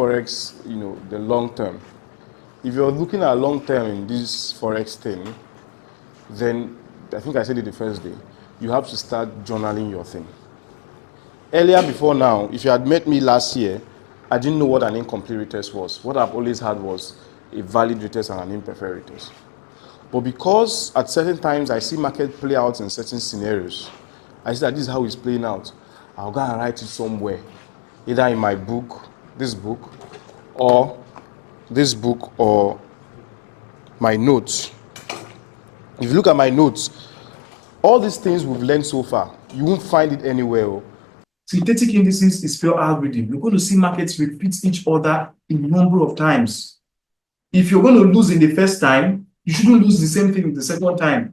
Forex, the long term. If you're looking at long term in this Forex thing, then I think I said it the first day, you have to start journaling your thing. Earlier before now, if you had met me last year, I didn't know what an incomplete retest was. What I've always had was a valid retest and an imperfect retest. But because at certain times I see market play out in certain scenarios, I see that this is how it's playing out. I'll go and write it somewhere, either in my book, or this book, or my notes. If you look at my notes, all these things we've learned so far, you won't find it anywhere. Synthetic indices is pure algorithm. You're going to see markets repeat each other a number of times. If you're going to lose in the first time, you shouldn't lose the same thing the second time.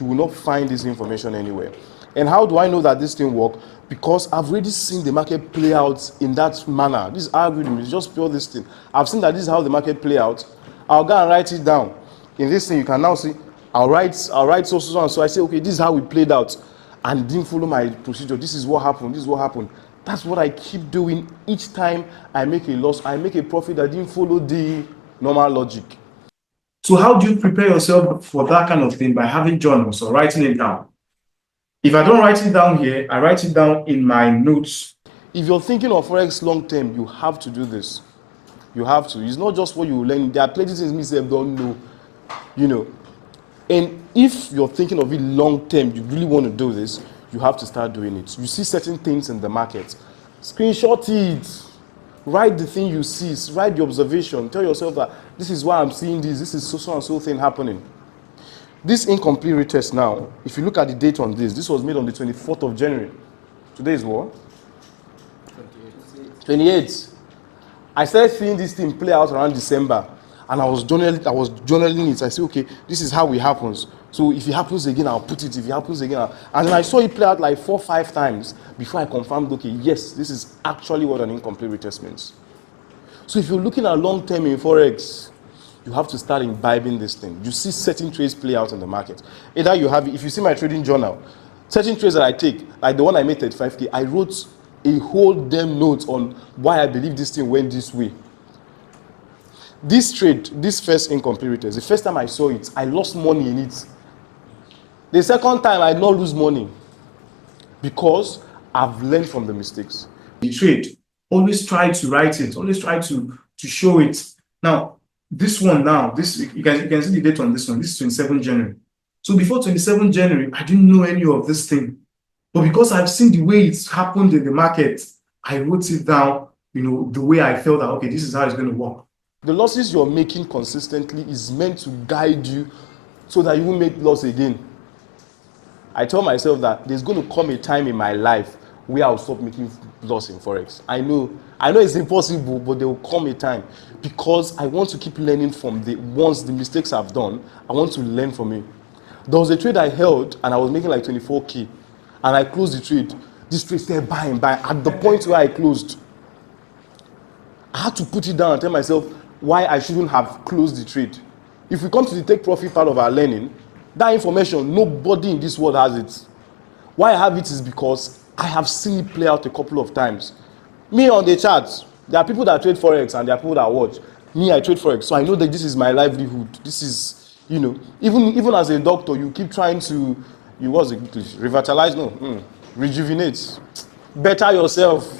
You will not find this information anywhere. And how do I know that this thing works? Because I've already seen the market play out in that manner. This algorithm is just pure this thing. I've seen that this is how the market play out. I'll go and write it down. In this thing, you can now see, I'll write so and so. I say, okay, this is how it played out. And didn't follow my procedure. This is what happened. This is what happened. That's what I keep doing each time I make a loss. I make a profit that didn't follow the normal logic. So how do you prepare yourself for that kind of thing? By having journals or writing it down. If I don't write it down here, I write it down in my notes. If you're thinking of Forex long term, you have to do this. You have to. It's not just what you learn. There are plenty things me say don't know. And if you're thinking of it long term, you really want to do this, you have to start doing it. You see certain things in the market, screenshot it. Write the thing you see, write the observation. Tell yourself that this is why I'm seeing this is so and so thing happening. This incomplete retest now, if you look at the date on this was made on the 24th of January. Today is what? 28th. I started seeing this thing play out around December, and I was journaling it. I said, okay, this is how it happens. So if it happens again, I'll put it. If it happens again, and then I saw it play out like 4 or 5 times before I confirmed, okay, yes, this is actually what an incomplete retest means. So if you're looking at long term in Forex, you have to start imbibing this thing. You see certain trades play out in the market. Either you have, if you see my trading journal, certain trades that I take, like the one I made 35K, I wrote a whole damn note on why I believe this thing went this way. This trade, this first incomplete retest, the first time I saw it, I lost money in it. The second time, I did not lose money because I've learned from the mistakes. The trade, always try to write it, always try to show it. Now, this one now, you can see the date on this one. This is 27 January. So before 27 January, I didn't know any of this thing. But because I've seen the way it's happened in the market, I wrote it down, the way I felt that, okay, this is how it's going to work. The losses you're making consistently is meant to guide you so that you won't make loss again. I tell myself that there's going to come a time in my life where I'll stop making loss in Forex. I know it's impossible, but there will come a time because I want to keep learning from once the mistakes I've done, I want to learn from it. There was a trade I held and I was making like 24K and I closed the trade. This trade started buying. At the point where I closed, I had to put it down and tell myself why I shouldn't have closed the trade. If we come to the take profit part of our learning, that information, nobody in this world has it. Why I have it is because I have seen it play out a couple of times. Me on the charts, there are people that trade Forex and there are people that watch. Me, I trade Forex, so I know that this is my livelihood. This is, even as a doctor, you keep trying to, revitalize, rejuvenate, better yourself,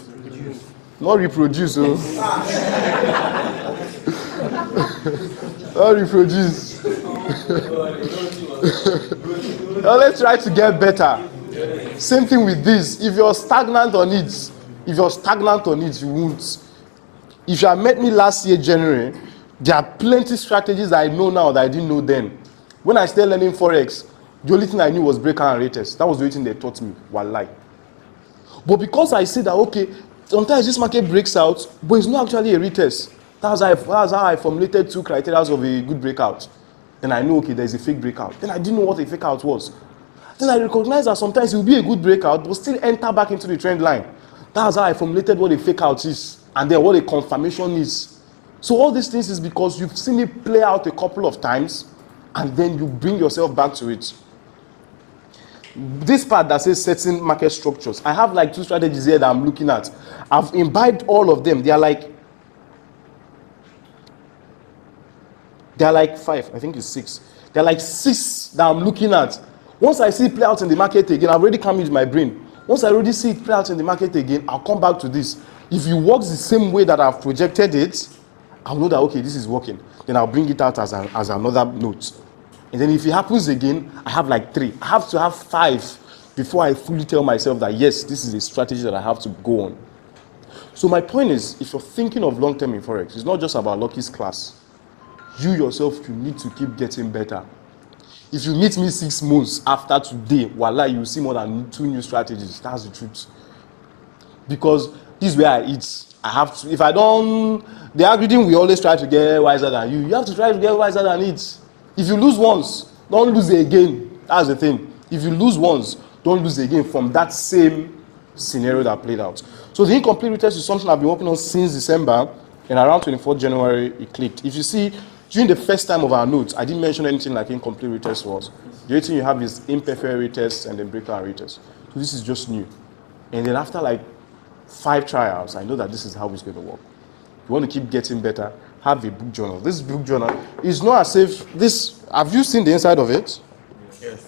not reproduce. Not reproduce. Now let's try to get better. Same thing with this. If you're stagnant on it, you won't. If you had met me last year, January, there are plenty strategies that I know now that I didn't know then. When I started learning Forex, the only thing I knew was breakout and retest. That was the only thing they taught me. Wallahi. But because I said that, okay, sometimes this market breaks out, but it's not actually a retest. That's how I formulated 2 criteria of a good breakout. Then I know, okay, there's a fake breakout. Then I didn't know what a fake out was. Then I recognized that sometimes it will be a good breakout, but still enter back into the trend line. That's how I formulated what a fake out is, and then what a confirmation is. So all these things is because you've seen it play out a couple of times, and then you bring yourself back to it. This part that says certain market structures, I have like 2 strategies here that I'm looking at. I've imbibed all of them. They are like There are like 5, I think it's 6. There are like 6 that I'm looking at. Once I see it play out in the market again, I've already come into my brain. Once I already see it play out in the market again, I'll come back to this. If it works the same way that I've projected it, I'll know that, okay, this is working. Then I'll bring it out as another note. And then if it happens again, I have like 3. I have to have 5 before I fully tell myself that, yes, this is a strategy that I have to go on. So my point is, if you're thinking of long-term in Forex, it's not just about Lucky's class. You yourself, you need to keep getting better. If you meet me 6 months after today, voila, you see more than 2 new strategies. That's the truth. Because this is where I eat. I have to, if I don't, the algorithm will always try to get wiser than you. You have to try to get wiser than it. If you lose once, don't lose again. That's the thing. If you lose once, don't lose again from that same scenario that played out. So the incomplete retest is something I've been working on since December, and around 24th January, it clicked. If you see, during the first time of our notes, I didn't mention anything like incomplete retest was. The only thing you have is imperfect retest and then breakout retest. So this is just new. And then after like 5 trials, I know that this is how it's going to work. If you want to keep getting better, have a book journal. This book journal is not as if this, have you seen the inside of it? Yes.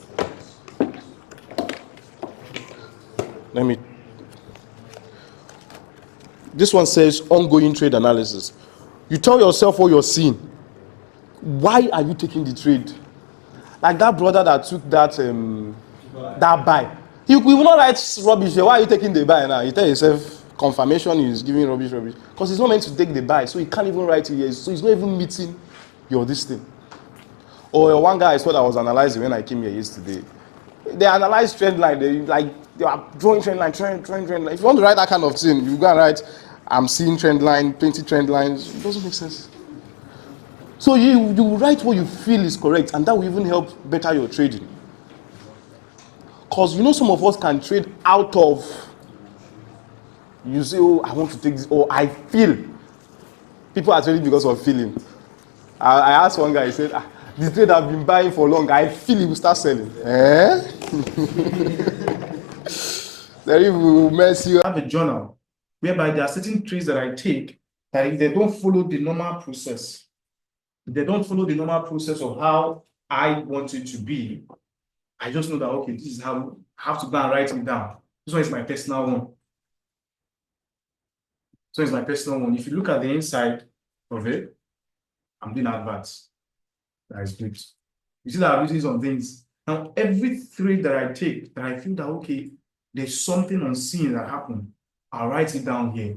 Let me. This one says ongoing trade analysis. You tell yourself what you're seeing. Why are you taking the trade? Like that brother that took that buy. You will not write rubbish. Why are you taking the buy now? You tell yourself confirmation is giving rubbish. Because he's not meant to take the buy, so he can't even write it here. So he's not even meeting your this thing. Or one guy I saw that was analyzing when I came here yesterday. They analyze trend line. They are drawing trend line, trend line. If you want to write that kind of thing, you go and write, I'm seeing trend line, 20 trend lines. It doesn't make sense. So you write what you feel is correct, and that will even help better your trading. Because you know some of us can trade out of, you say, oh, I want to take this, or I feel. People are trading because of feeling. I asked one guy, he said, the trade I've been buying for long, I feel it will start selling. Then it will mess you up. I have a journal whereby there are certain trades that I take that if they don't follow the normal process, if they don't follow the normal process of how I want it to be, I just know that, okay, this is how I have to go and write it down. This one is my personal one. So it's my personal one. If you look at the inside of it, I'm doing adverts. That is good. You see that I'm using some things. Now, every trade that I take, that I feel that, okay, there's something unseen that happened, I'll write it down here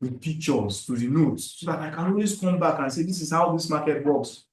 with pictures to the notes so that I can always come back and say, this is how this market works.